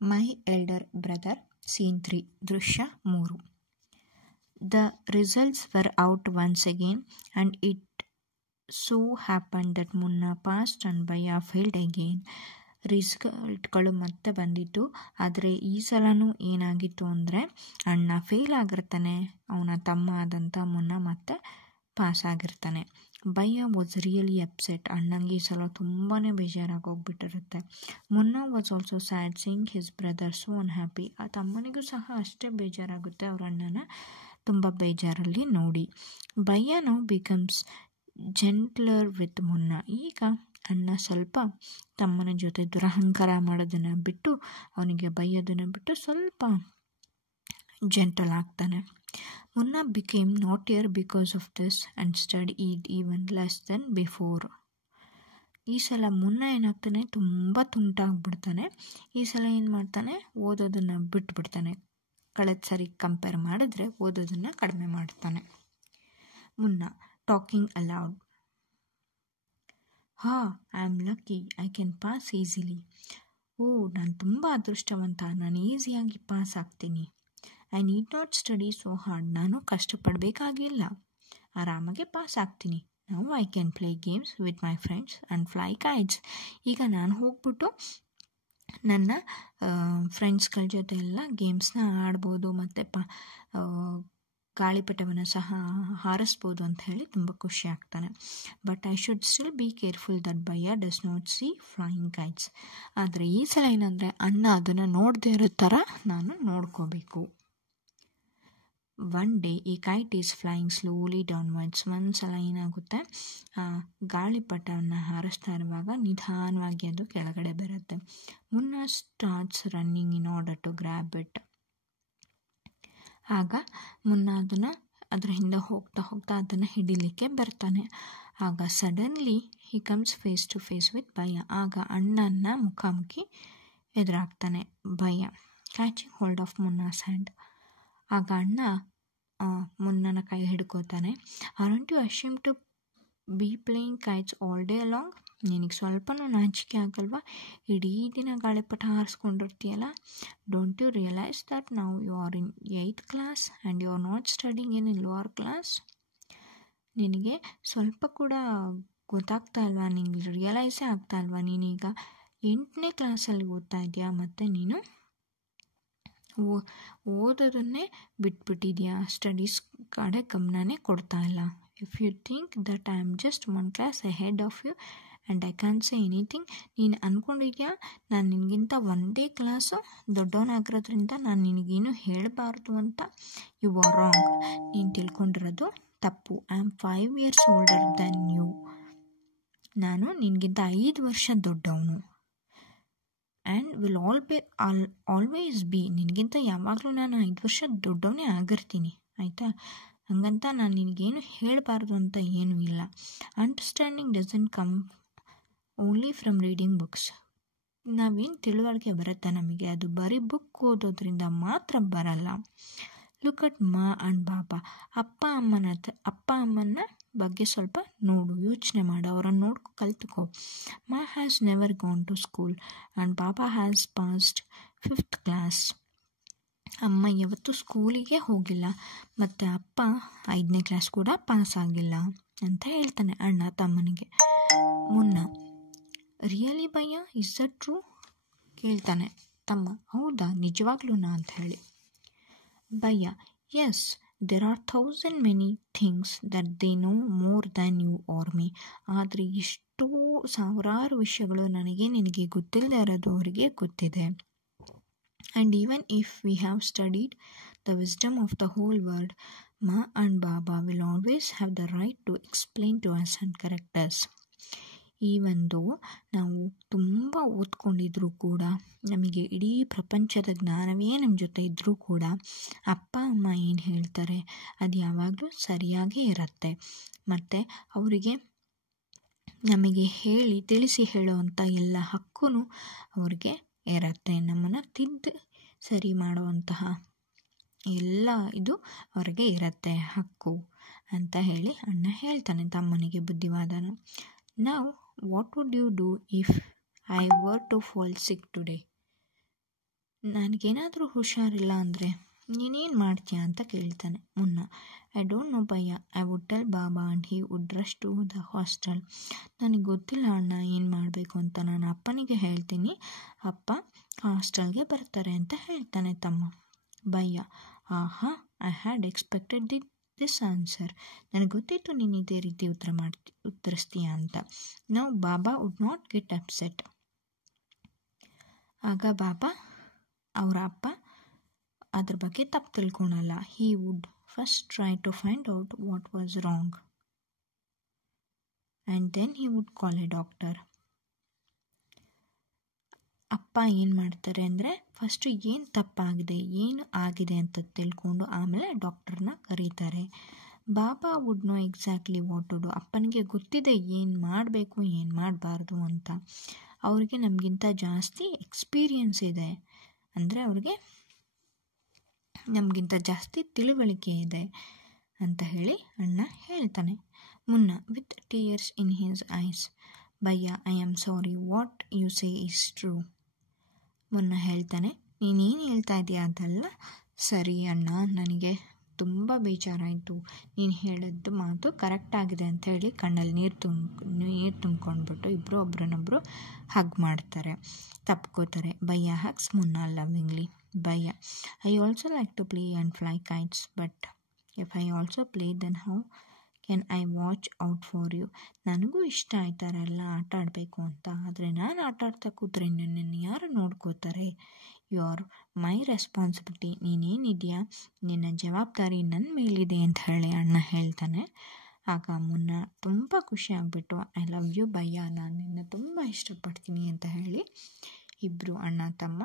ಮೈ elder brother scene 3 ದೃಶ್ಯ 3. The results were out once again, and it so happened that Munna passed and Bhaiya failed again. ರಿಸಲ್ಟ್ಗಳು ಮತ್ತೆ ಬಂದಿತ್ತು. ಆದರೆ ಈ ಸಲನೂ ಏನಾಗಿತ್ತು ಅಂದರೆ ಅಣ್ಣ ಫೇಲ್ ಆಗಿರ್ತಾನೆ, ಅವನ ತಮ್ಮ ಆದಂಥ ಮುನ್ನ ಮತ್ತೆ ಪಾಸ್ ಆಗಿರ್ತಾನೆ. Bhaiya was really upset. ಅಣ್ಣಂಗೆ ಈ ಸಲ ತುಂಬಾ ಬೇಜಾರಾಗೋಗ್ಬಿಟ್ಟಿರುತ್ತೆ. Munna was also sad seeing his brother so unhappy. ಆ ತಮ್ಮನಿಗೂ ಸಹ ಅಷ್ಟೇ ಬೇಜಾರಾಗುತ್ತೆ ಅವ್ರ ಅಣ್ಣನ ತುಂಬ ಬೇಜಾರಲ್ಲಿ ನೋಡಿ. ಭಯ್ಯ ನೌ ಬಿಕಮ್ಸ್ ಜೆಂಟ್ಲರ್ ವಿತ್ ಮುನ್ನ. ಈಗ ಅಣ್ಣ ಸ್ವಲ್ಪ ತಮ್ಮನ ಜೊತೆ ದುರಹಂಕಾರ ಮಾಡೋದನ್ನು ಬಿಟ್ಟು, ಅವನಿಗೆ ಬೈಯೋದನ್ನು ಬಿಟ್ಟು ಸ್ವಲ್ಪ ಜೆಂಟಲ್ ಆಗ್ತಾನೆ. Munna became naughtier because of this and studied even less than before. ಈ ಸಲ ಮುನ್ನ ಏನಾಗ್ತಾನೆ, ತುಂಬ ತುಂಟಾಗ್ಬಿಡ್ತಾನೆ. ಈ ಸಲ ಏನು ಮಾಡ್ತಾನೆ, ಓದೋದನ್ನು ಬಿಟ್ಬಿಡ್ತಾನೆ. ಕಳೆದ ಸರಿ ಕಂಪೇರ್ ಮಾಡಿದ್ರೆ ಓದೋದನ್ನು ಕಡಿಮೆ ಮಾಡ್ತಾನೆ. ಮುನ್ನ talking allowed. I am lucky, I can pass easily. ನಾನು ತುಂಬ ಅದೃಷ್ಟವಂತ, ನಾನು ಈಸಿಯಾಗಿ ಪಾಸ್ ಆಗ್ತೀನಿ. I need not study so hard. ನಾನು ಕಷ್ಟಪಡಬೇಕಾಗಿಲ್ಲ, ಆರಾಮಾಗೆ ಪಾಸ್ ಆಗ್ತೀನಿ. Now I can play games with my friends and fly kites. ಈಗ ನಾನು ಹೋಗ್ಬಿಟ್ಟು ನನ್ನ ಫ್ರೆಂಡ್ಸ್ಗಳ ಜೊತೆ ಎಲ್ಲ ಗೇಮ್ಸ್ನ ಆಡ್ಬೋದು ಮತ್ತು ಗಾಳಿಪಟವನ್ನು ಸಹ ಹಾರಿಸ್ಬೋದು ಅಂತ ಹೇಳಿ ತುಂಬ ಖುಷಿ ಆಗ್ತಾನೆ. But I should still be careful that bhaiya does not C flying kites. ಆದರೆ ಈ ಸಲ ಏನಂದರೆ ಅಣ್ಣ ಅದನ್ನು ನೋಡದೇ ಇರೋ ಥರ ನಾನು ನೋಡ್ಕೋಬೇಕು. ಒನ್ ಡೇ ಈ kite is flying slowly downwards. ಒಂದು ಸಲ ಏನಾಗುತ್ತೆ, ಗಾಳಿಪಟವನ್ನು ಹಾರಿಸ್ತಾ ಇರುವಾಗ ನಿಧಾನವಾಗಿ ಅದು ಕೆಳಗಡೆ ಬರುತ್ತೆ. Munna starts running in order to grab it. ಆಗ ಮುನ್ನ ಅದರ ಹಿಂದೆ ಹೋಗ್ತಾ ಹೋಗ್ತಾ ಅದನ್ನು ಹಿಡಿಲಿಕ್ಕೆ ಬರ್ತಾನೆ. ಆಗ suddenly he comes face to face with Bhaiya. ಆಗ ಅಣ್ಣನ ಮುಖಾಮುಖಿ ಎದುರಾಗ್ತಾನೆ Bhaiya, catching hold of Munna's hand. ಆಗ ಅಣ್ಣ ಮುನ್ನನ ಕೈ ಹಿಡ್ಕೋತಾನೆ. Aren't you ashamed to be playing kites all day along. ನಿನಗೆ ಸ್ವಲ್ಪನೂ ನಾಚಿಕೆ ಆಗಲ್ವಾ, ಇಡೀ ದಿನ ಗಾಳಿಪಟ ಹಾರಿಸ್ಕೊಂಡಿರ್ತೀಯಲ್ಲ. Don't you realise that now you are in 8th class and you are not studying in lower class. ನಿನಗೆ ಸ್ವಲ್ಪ ಕೂಡ ಗೊತ್ತಾಗ್ತಾ ಇಲ್ವಾ, ನಿನಗೆ ರಿಯಲೈಸೇ ಆಗ್ತಾ ಇಲ್ವಾ, ನೀನೀಗ 8ನೇ ಕ್ಲಾಸಲ್ಲಿ ಓದ್ತಾ ಇದೆಯಾ ಮತ್ತು ನೀನು ಓದೋದನ್ನೇ ಬಿಟ್ಬಿಟ್ಟಿದ್ಯಾ, ಸ್ಟಡೀಸ್ ಕಡೆ ಗಮನನೇ ಕೊಡ್ತಾ ಇಲ್ಲ. If you think that I am just 1 class ahead of you and I can say anything. ನೀನು ಅಂದ್ಕೊಂಡಿದ್ಯಾ ನಾನು ನಿನಗಿಂತ ಒಂದೇ ಕ್ಲಾಸು ದೊಡ್ಡವನಾಗಿರೋದ್ರಿಂದ ನಾನು ನಿನಗೇನು ಹೇಳಬಾರ್ದು ಅಂತ. You are wrong. ನೀನು ತಿಳ್ಕೊಂಡಿರೋದು ತಪ್ಪು. I am 5 years older than you. ನಾನು ನಿನಗಿಂತ 5 ವರ್ಷ ದೊಡ್ಡವನು. And will always be. ನಿನಗಿಂತ ಯಾವಾಗಲೂ ನಾನು 5 ವರ್ಷ ದೊಡ್ಡವನೇ ಆಗಿರ್ತೀನಿ, ಆಯಿತಾ. ಹಂಗಂತ ನಾನು ನಿನಗೇನು ಹೇಳಬಾರ್ದು ಅಂತ ಏನೂ ಇಲ್ಲ. Understanding doesn't come only from reading books. ನಾವೇನು ತಿಳುವಳಿಕೆ ಬರುತ್ತೆ ನಮಗೆ, ಅದು ಬರೀ ಬುಕ್ ಓದೋದ್ರಿಂದ ಮಾತ್ರ ಬರಲ್ಲ. ಲುಕ್ ಅಟ್ ಮಾ ಆ್ಯಂಡ್ ಬಾಬಾ. ಅಪ್ಪ ಅಮ್ಮನ ಬಗ್ಗೆ ಸ್ವಲ್ಪ ನೋಡು, ಯೋಚನೆ ಮಾಡು, ಅವರನ್ನು ನೋಡ್ಕೊ ಕಲ್ತ್ಕೋ. Ma has never gone to school and Baba has passed 5th class. ಅಮ್ಮ ಯಾವತ್ತೂ ಸ್ಕೂಲಿಗೆ ಹೋಗಿಲ್ಲ ಮತ್ತು ಅಪ್ಪ 5ನೇ ಕ್ಲಾಸ್ ಕೂಡ ಪಾಸ್ ಆಗಿಲ್ಲ ಅಂತ ಹೇಳ್ತಾನೆ ಅಣ್ಣ ತಮ್ಮನಿಗೆ. ಮುನ್ನ ರಿಯಲಿ ಭಯ್ಯ, ಇಸ್ ದಟ್ ಟ್ರೂ? ಕೇಳ್ತಾನೆ ತಮ್ಮ, ಹೌದಾ ನಿಜವಾಗ್ಲೂನಾ ಅಂತ ಹೇಳಿ. ಭಯ್ಯ, yes, there are 1000 many things that they know more than you or me. ಆದರೆ ಎಷ್ಟೋ ಸಾವಿರಾರು ವಿಷಯಗಳು ನಿನಗೆ ಗೊತ್ತಿಲ್ಲದೆ ಇರೋದು ಅವರಿಗೆ ಗೊತ್ತಿದೆ. And even if we have studied the wisdom of the whole world, Ma and Baba will always have the right to explain to us and correct us. Even though ನಾವು ತುಂಬ ಓದ್ಕೊಂಡಿದ್ರೂ ಕೂಡ, ನಮಗೆ ಇಡೀ ಪ್ರಪಂಚದ ಜ್ಞಾನವೇ ನಮ್ಮ ಜೊತೆ ಇದ್ದರೂ ಕೂಡ, ಅಪ್ಪ ಅಮ್ಮ ಏನು ಹೇಳ್ತಾರೆ ಅದು ಯಾವಾಗಲೂ ಸರಿಯಾಗೇ ಇರುತ್ತೆ. ಮತ್ತು ಅವರಿಗೆ ನಮಗೆ ತಿಳಿಸಿ ಹೇಳುವಂಥ ಎಲ್ಲ ಹಕ್ಕೂ ಅವ್ರಿಗೆ ಇರುತ್ತೆ. ನಮ್ಮನ್ನು ಸರಿ ಮಾಡುವಂತಹ ಎಲ್ಲ ಇದು ಅವ್ರಿಗೆ ಇರುತ್ತೆ ಹಕ್ಕು ಅಂತ ಹೇಳಿ ಅಣ್ಣ ಹೇಳ್ತಾನೆ ತಮ್ಮನಿಗೆ ಬುದ್ಧಿವಾದನ. ನಾವು what would you do if I were to fall sick today? ನನಗೇನಾದರೂ ಹುಷಾರಿಲ್ಲ ಅಂದರೆ ನೀನೇನು ಮಾಡ್ತೀಯಾ ಅಂತ ಕೇಳ್ತಾನೆ ಮುನ್ನ. ಐ ಡೋಂಟ್ ನೋ ಭಯ್ಯ, I would tell Baba and he would rush to the hostel. ನನಗೆ ಗೊತ್ತಿಲ್ಲ ಅಣ್ಣ ಏನು ಮಾಡಬೇಕು ಅಂತ. ನಾನು ಅಪ್ಪನಿಗೆ ಹೇಳ್ತೀನಿ, ಅಪ್ಪ ಹಾಸ್ಟೆಲ್ಗೆ ಬರ್ತಾರೆ ಅಂತ ಹೇಳ್ತಾನೆ ತಮ್ಮ. Bhaiya, aha, I had expected this answer. ನನಗೆ ಗೊತ್ತಿತ್ತು ನೀನು ಇದೇ ರೀತಿ ಉತ್ತರಿಸ್ತೀಯ ಅಂತ. ನಾವು Baba would not get upset. ಆಗ ಬಾಬಾ ಅವರ ಅಪ್ಪ ಅದ್ರ ಬಗ್ಗೆ ತಪ್ಪು ತಿಳ್ಕೊಳಲ್ಲ. He would first try to find out what was wrong and then he would call a doctor. ಅಪ್ಪ ಏನು ಮಾಡ್ತಾರೆ ಅಂದರೆ ಫಸ್ಟು ಏನು ತಪ್ಪಾಗಿದೆ, ಏನು ಆಗಿದೆ ಅಂತ ತಿಳ್ಕೊಂಡು ಆಮೇಲೆ ಡಾಕ್ಟರ್ನ ಕರೀತಾರೆ. Baba would know exactly what to do. ಅಪ್ಪನಿಗೆ ಗೊತ್ತಿದೆ ಏನು ಮಾಡಬೇಕು ಏನು ಮಾಡಬಾರ್ದು ಅಂತ. ಅವ್ರಿಗೆ ನಮಗಿಂತ ಜಾಸ್ತಿ ಎಕ್ಸ್ಪೀರಿಯನ್ಸ್ ಇದೆ, ಅಂದರೆ ಅವ್ರಿಗೆ ನಮಗಿಂತ ಜಾಸ್ತಿ ತಿಳುವಳಿಕೆ ಇದೆ ಅಂತ ಹೇಳಿ ಅಣ್ಣ ಹೇಳ್ತಾನೆ. Munna with tears in his eyes. Bhaiya, I am sorry, what you say is true. Munna ಹೇಳ್ತಾನೆ, ನೀನೇನು ಹೇಳ್ತಾ ಇದೆಯಾ ಅದಲ್ಲ ಸರಿ ಅಣ್ಣ, ನನಗೆ ತುಂಬ ಬೇಜಾರಾಯಿತು. ನೀನು ಹೇಳಿದ್ದು ಮಾತು ಕರೆಕ್ಟಾಗಿದೆ ಅಂತ ಹೇಳಿ ಕಣ್ಣಲ್ಲಿ ನೀರು ತುಂಬ್ಕೊಂಡ್ಬಿಟ್ಟು ಇಬ್ಬರು ಒಬ್ರನ್ನೊಬ್ಬರು ಹಗ್ ಮಾಡ್ತಾರೆ, ತಪ್ಕೋತಾರೆ. ಭಯ್ಯ ಹಗ್ಸ್ ಮುನ್ನ ಲವಿಂಗ್ಲಿ. ಭಯ್ಯ, I also like to play and fly kites, but if I also play then how can I watch out for you. ನನಗೂ ಇಷ್ಟ ಈ ಥರ ಎಲ್ಲ ಆಟ ಆಡಬೇಕು ಅಂತ, ಆದರೆ ನಾನು ಆಟ ಆಡ್ತಾ ಕೂತ್ರೆ ನಿನ್ನನ್ನು ಯಾರು ನೋಡ್ಕೋತಾರೆ? You are my responsibility. ನೀನೇನಿದೆಯಾ, ನಿನ್ನ ಜವಾಬ್ದಾರಿ ನನ್ನ ಮೇಲಿದೆ ಅಂತ ಹೇಳಿ ಅಣ್ಣ ಹೇಳ್ತಾನೆ. ಆಗ ಮುನ್ನ ತುಂಬ ಖುಷಿ ಆಗಿಬಿಟ್ಟು, ಐ ಲವ್ ಯು ಭಯ್ಯ, ನಾನು ನಿನ್ನ ತುಂಬ ಇಷ್ಟಪಡ್ತೀನಿ ಅಂತ ಹೇಳಿ ಇಬ್ಬರು ಅಣ್ಣ ತಮ್ಮ